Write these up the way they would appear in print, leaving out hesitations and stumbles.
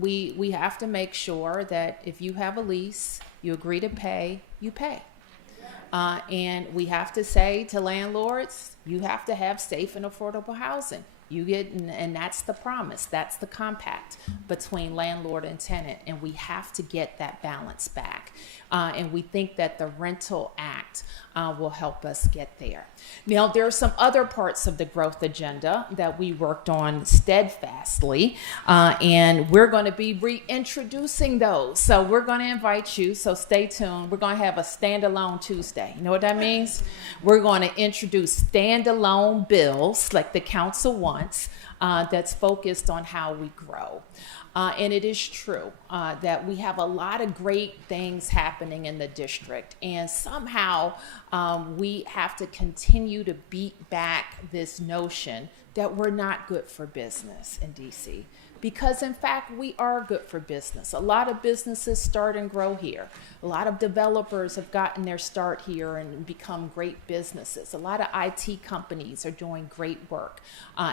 we have to make sure that if you have a lease, you agree to pay, you pay. And we have to say to landlords, you have to have safe and affordable housing. You get, and that's the promise, that's the compact between landlord and tenant, and we have to get that balance back. And we think that the Rental Act will help us get there. Now, there are some other parts of the growth agenda that we worked on steadfastly, and we're going to be reintroducing those. So we're going to invite you, so stay tuned. We're going to have a standalone Tuesday. You know what that means? We're going to introduce standalone bills like the council wants, that's focused on how we grow. And it is true that we have a lot of great things happening in the district, and somehow we have to continue to beat back this notion that we're not good for business in DC. Because in fact, we are good for business. A lot of businesses start and grow here. A lot of developers have gotten their start here and become great businesses. A lot of IT companies are doing great work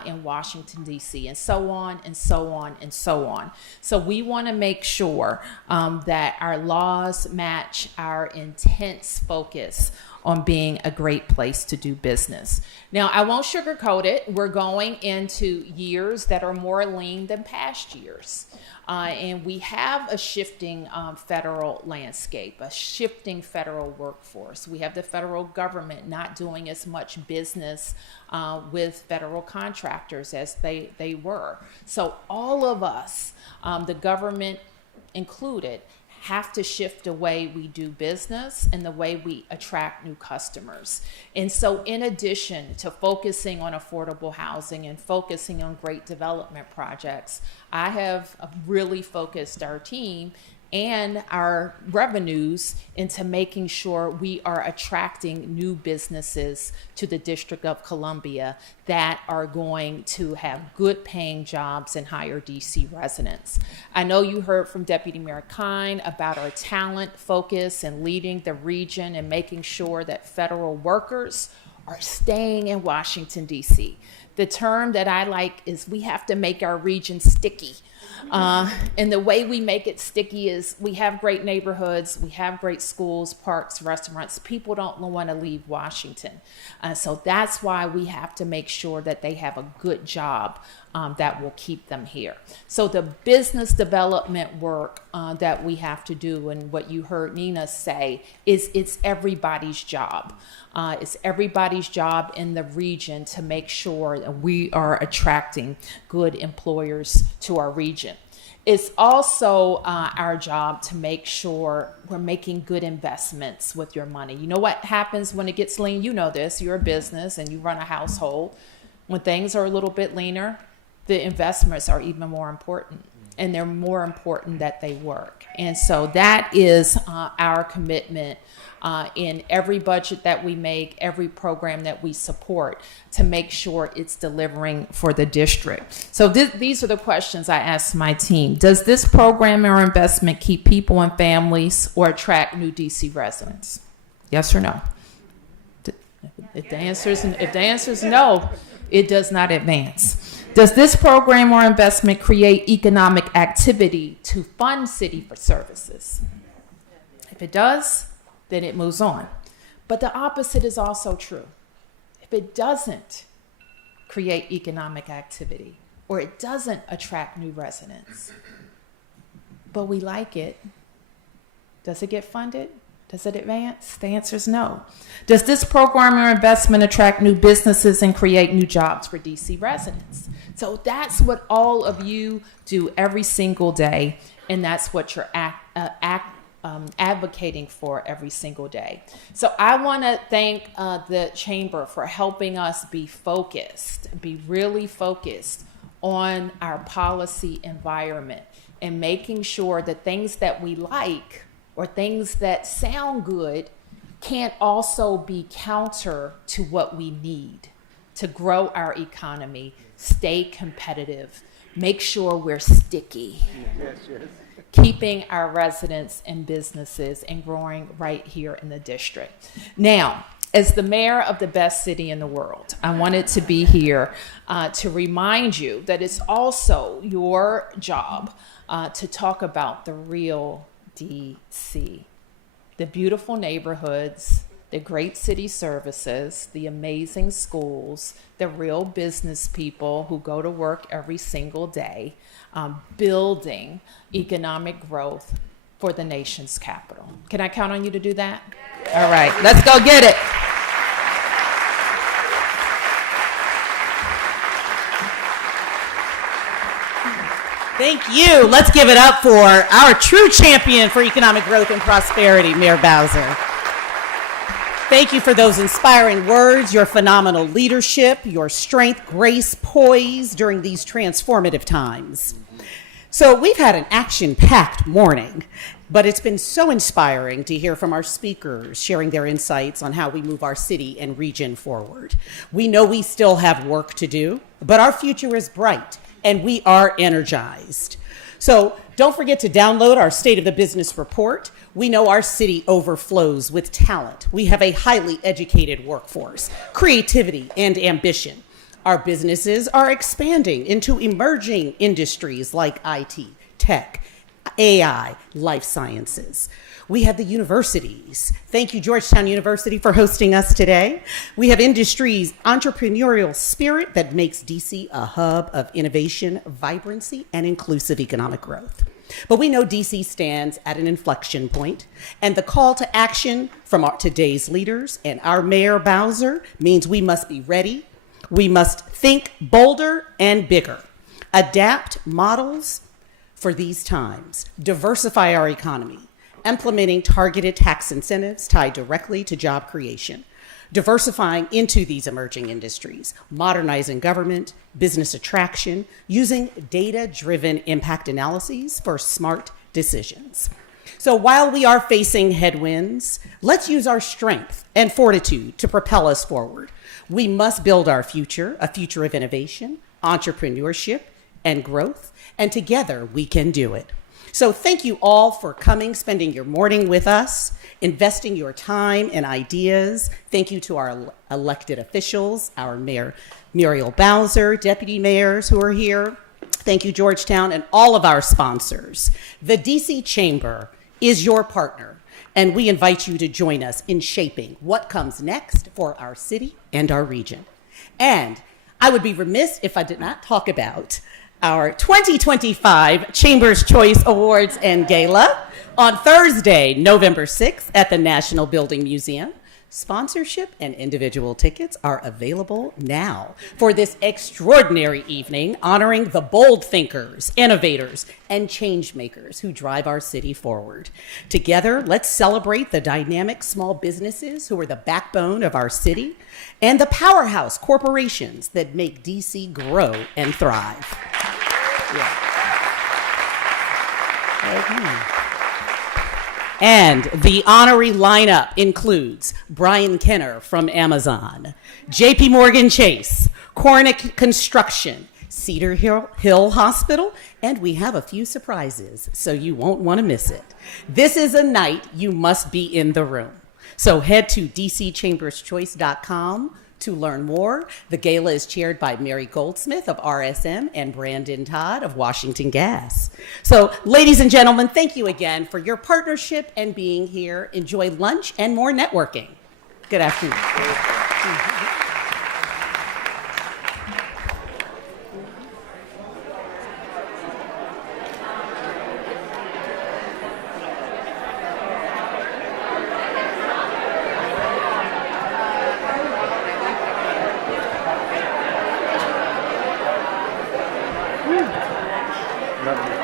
in Washington, D.C., and so on and so on and so on. So we want to make sure that our laws match our intense focus on being a great place to do business. Now, I won't sugarcoat it. We're going into years that are more lean than past years. And we have a shifting federal landscape, a shifting federal workforce. We have the federal government not doing as much business with federal contractors as they were. So all of us, the government included, have to shift the way we do business and the way we attract new customers. And so in addition to focusing on affordable housing and focusing on great development projects, I have really focused our team and our revenues into making sure we are attracting new businesses to the District of Columbia that are going to have good paying jobs and hire DC residents. I know you heard from Deputy Mayor Kine about our talent focus and leading the region and making sure that federal workers are staying in Washington, DC. The term that I like is we have to make our region sticky. And the way we make it sticky is we have great neighborhoods, we have great schools, parks, restaurants. People don't want to leave Washington. So that's why we have to make sure that they have a good job that will keep them here. So the business development work that we have to do, and what you heard Nina say, is it's everybody's job. It's everybody's job in the region to make sure that we are attracting good employers to our region. It's also our job to make sure we're making good investments with your money. You know what happens when it gets lean? You know this. You're a business and you run a household. When things are a little bit leaner, the investments are even more important, and they're more important that they work. And so that is our commitment in every budget that we make, every program that we support, to make sure it's delivering for the district. So these are the questions I asked my team. Does this program or investment keep people and families or attract new DC residents? Yes or no? If the answer is no, it does not advance. Does this program or investment create economic activity to fund city for services? If it does, then it moves on. But the opposite is also true. If it doesn't create economic activity, or it doesn't attract new residents, but we like it, does it get funded? Does it advance? The answer is no. Does this program or investment attract new businesses and create new jobs for DC residents? So that's what all of you do every single day, and that's what you're advocating for every single day. So I want to thank the Chamber for helping us be really focused on our policy environment and making sure that things that we like or things that sound good can't also be counter to what we need to grow our economy, stay competitive, make sure we're sticky. Yes. Keeping our residents and businesses and growing right here in the district. Now, as the mayor of the best city in the world, I wanted to be here to remind you that it's also your job to talk about the real DC, the beautiful neighborhoods, the great city services, the amazing schools, the real business people who go to work every single day, building economic growth for the nation's capital. Can I count on you to do that? All right, let's go get it. Thank you. Let's give it up for our true champion for economic growth and prosperity, Mayor Bowser. Thank you for those inspiring words, your phenomenal leadership, your strength, grace, poise during these transformative times. So we've had an action-packed morning, but it's been so inspiring to hear from our speakers sharing their insights on how we move our city and region forward. We know we still have work to do, but our future is bright and we are energized. So don't forget to download our State of the Business report. We know our city overflows with talent. We have a highly educated workforce, creativity, and ambition. Our businesses are expanding into emerging industries like IT, tech, AI, life sciences. We have the universities. Thank you, Georgetown University, for hosting us today. We have industries' entrepreneurial spirit that makes DC a hub of innovation, vibrancy, and inclusive economic growth. But we know DC stands at an inflection point, and the call to action from today's leaders and our Mayor Bowser means we must be ready. We must think bolder and bigger, adapt models for these times, diversify our economy, implementing targeted tax incentives tied directly to job creation, diversifying into these emerging industries, modernizing government, business attraction, using data-driven impact analyses for smart decisions. So while we are facing headwinds, let's use our strength and fortitude to propel us forward. We must build our future, a future of innovation, entrepreneurship, and growth, and together we can do it. So thank you all for coming, spending your morning with us, investing your time and ideas. Thank you to our elected officials, our Mayor Muriel Bowser, deputy mayors who are here. Thank you, Georgetown, and all of our sponsors. The DC Chamber is your partner, and we invite you to join us in shaping what comes next for our city and our region. And I would be remiss if I did not talk about our 2025 Chamber's Choice Awards and Gala on Thursday, November 6th at the National Building Museum. Sponsorship and individual tickets are available now for this extraordinary evening honoring the bold thinkers, innovators, and change makers who drive our city forward. Together, let's celebrate the dynamic small businesses who are the backbone of our city and the powerhouse corporations that make DC grow and thrive. Yeah. Okay. And the honorary lineup includes Brian Kenner from Amazon, JP Morgan Chase, Cornick Construction, Cedar Hill Hospital, and we have a few surprises, so you won't want to miss it. This is a night you must be in the room. So head to dcchamberschoice.com to learn more. The gala is chaired by Mary Goldsmith of RSM and Brandon Todd of Washington Gas. So, ladies and gentlemen, thank you again for your partnership and being here. Enjoy lunch and more networking. Good afternoon. Nothing.